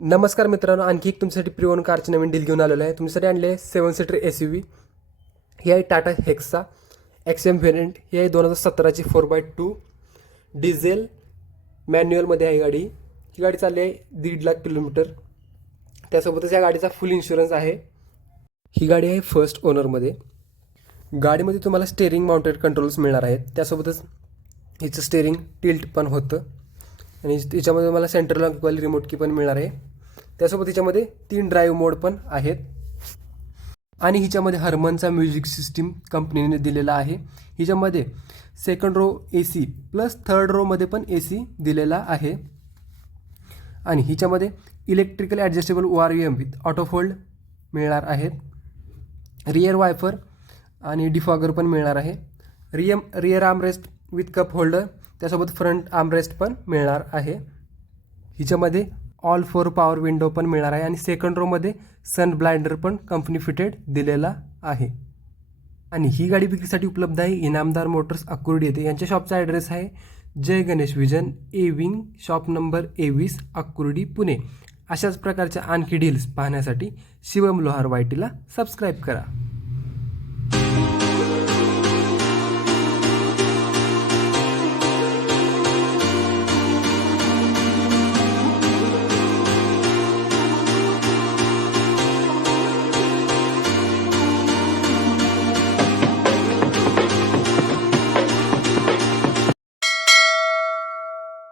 नमस्कार मित्रांनो, आणखी एक तुमच्यासाठी प्रिओन कारची नवीन डील घेऊन आलेलो आहे. तुमच्यासाठी आणले आहे 7 सीटर SUV. ही आहे टाटा हेक्सा XM व्हेरियंट. ही आहे 2017ची 4x2 डिझेल मॅन्युअलमध्ये आहे गाडी. ही गाडी चालली आहे 1.5 लाख किलोमीटर. त्यासोबतच या गाडीचा फुल इन्शुरन्स आहे. ही गाडी आहे फर्स्ट ओनरमध्ये. गाडीमध्ये तुम्हाला स्टेअरिंग माउंटेड कंट्रोल्स मिळणार आहेत. त्यासोबतच हिचं स्टेअरिंग टिल्ट पण होतं आणि त्याच्यामध्ये तुम्हाला सेंट्रल लॉक वाली रिमोट की पण मिळणार आहे. त्यासोबत हिच्यामध्ये 3 ड्राईव्ह मोड पण आहेत आणि हिच्यामध्ये हरमनचा म्युझिक सिस्टीम कंपनीने दिलेला आहे. हिच्यामध्ये second row AC plus third रोमध्ये पण AC दिलेला आहे आणि हिच्यामध्ये electrical adjustable ORVM with autofold मिळणार आहेत. रिअर वायफर आणि डिफॉगर पण मिळणार आहे. Rear armrest with cup holder, त्यासोबत फ्रंट आर्मरेस्ट पण मिळणार आहे. हिच्यामध्ये ऑल 4 पॉवर विंडो पण मिळणार आहे आणि सेकंड रोमध्ये सन ब्लाइंडर पण कंपनी फिटेड दिलेला आहे. आणि ही गाडी विक्रीसाठी उपलब्ध आहे इनामदार मोटर्स अकुर्डी येथे. यांच्या शॉपचा ॲड्रेस आहे Jai Ganesh vision A wing, shop number 21, Akurdi, Pune. अशाच प्रकारच्या आणखी डील्स पाहण्यासाठी शिवम लोहार YTला सबस्क्राईब करा.